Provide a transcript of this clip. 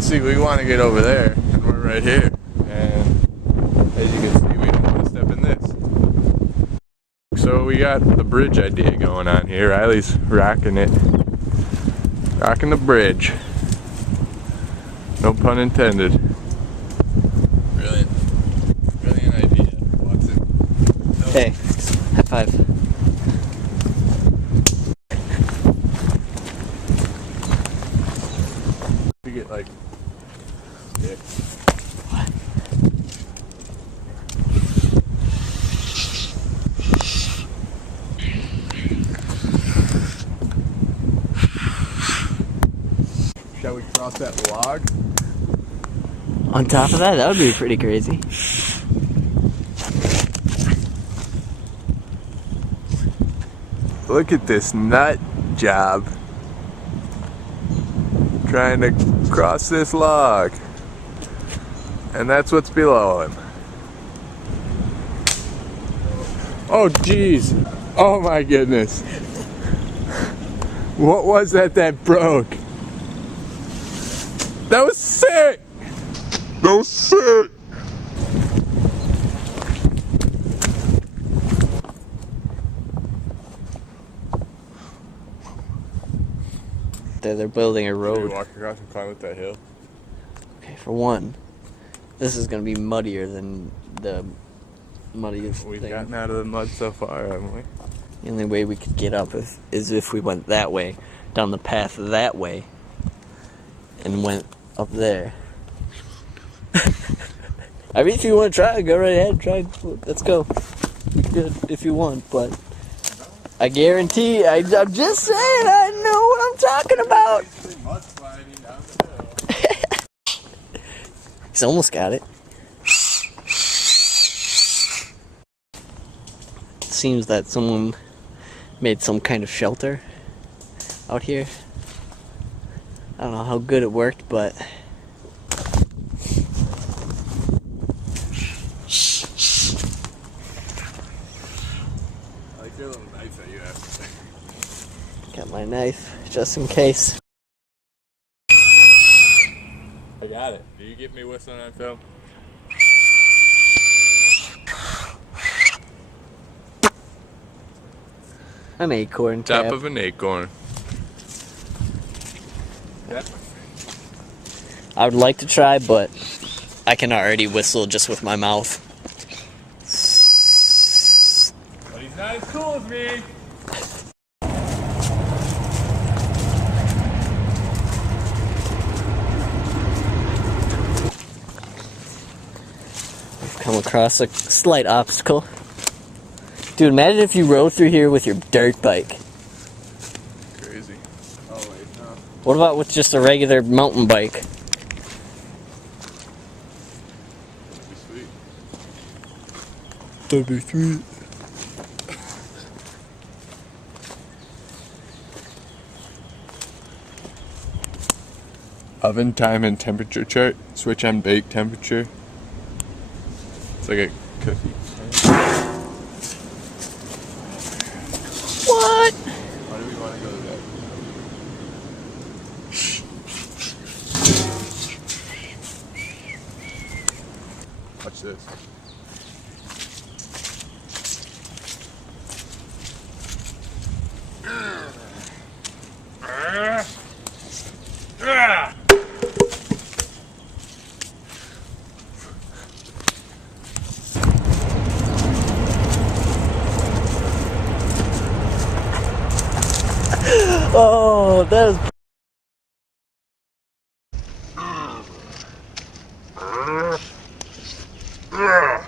Well, see, we want to get over there, and we're right here. And as you can see, we don't want to step in this. So we got the bridge idea going on here. Riley's rocking it. Rocking the bridge. No pun intended. Brilliant. Brilliant idea. Watson. Hey, high five. We get like... Yeah. What? Shall we cross that log? On top of that, that would be pretty crazy. Look at this nut job. Trying to cross this log. And that's what's below him. Oh geez. Oh my goodness. What was that broke? That was sick! That was sick! They're building a Should we road. walk across and climb up that hill? Okay, for one, this is gonna be muddier than the muddiest We've thing. gotten out of the mud so far, haven't we? The only way we could get up is if we went that way, down the path that way, and went up there. I mean, if you want to try, go right ahead. Try. Let's go. You can do it if you want, but I guarantee. I'm just saying. I know what I'm talking about. He's almost got it. Seems that someone made some kind of shelter out here. I don't know how good it worked, but I like your little knife that you have. got my knife just in case. I got it. Do you get me whistling on film? An acorn Top tap. of an acorn. I would like to try, but I can already whistle just with my mouth. But he's not as cool as me. We've come across a slight obstacle. Dude, imagine if you rode through here with your dirt bike. Crazy. Oh wait, no. What about with just a regular mountain bike? That'd be sweet. That'd be sweet. Oven time and temperature chart. Switch on bake temperature. It's like a cookie. What? Why do we want to go to that? Watch this. Oh, that was...